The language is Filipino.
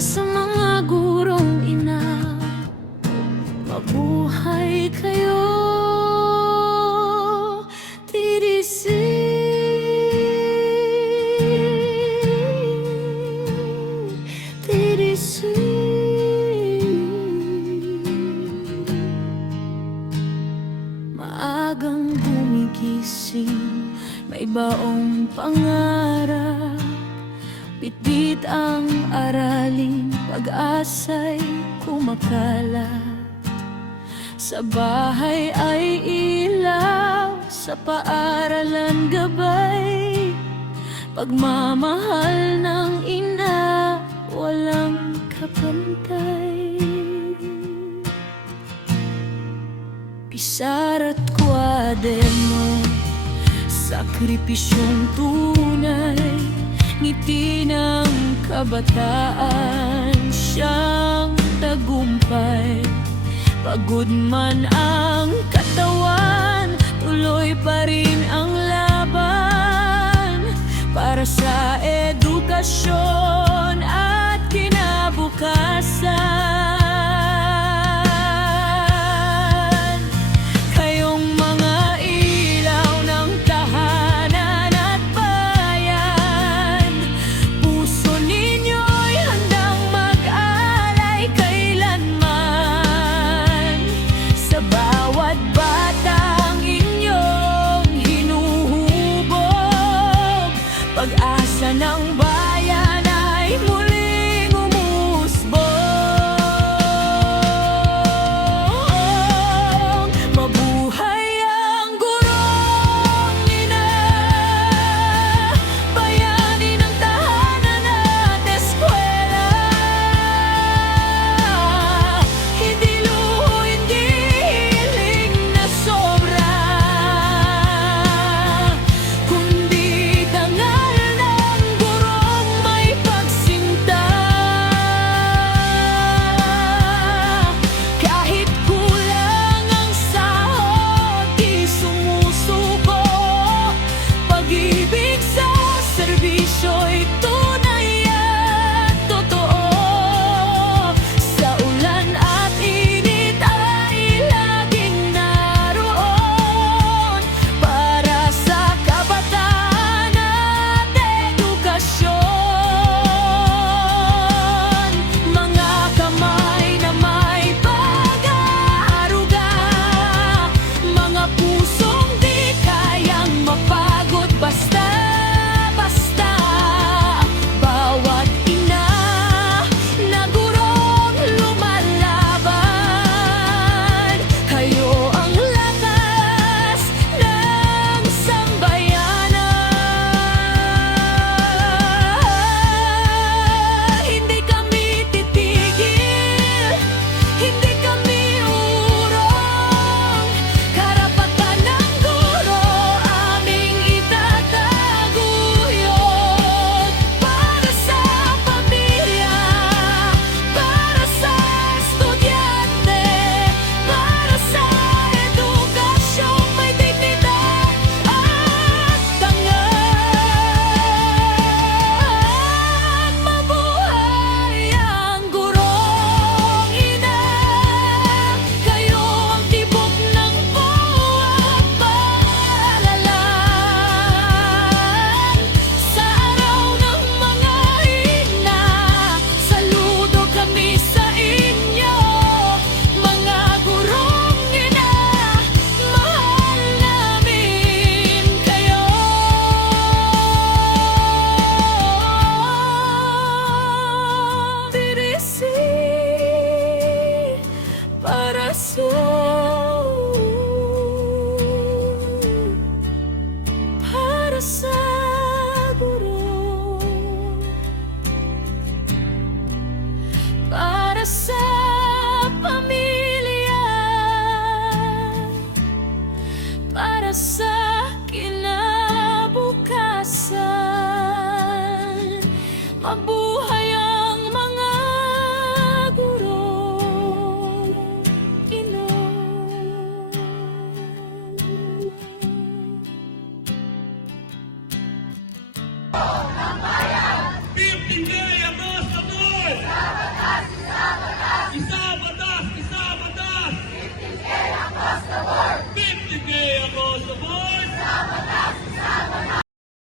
sa mga gurong ina, mabuhay kayo. TDC. Maagang gumigising, may baong pangarap, bitbit ang aralin, pag-asa'y kumakalat. Sa bahay ay ilaw, sa paaralan gabay, pagmamahal ng ina, walang kapantay. Pisara't kwaderno, sakripisyong tunay, ngiti ng kabataan, siyang tagumpay. Pagod man ang katawan, tuloy pa rin ang laban, para sa edukasyon at kinabukasan. Pag-asa ng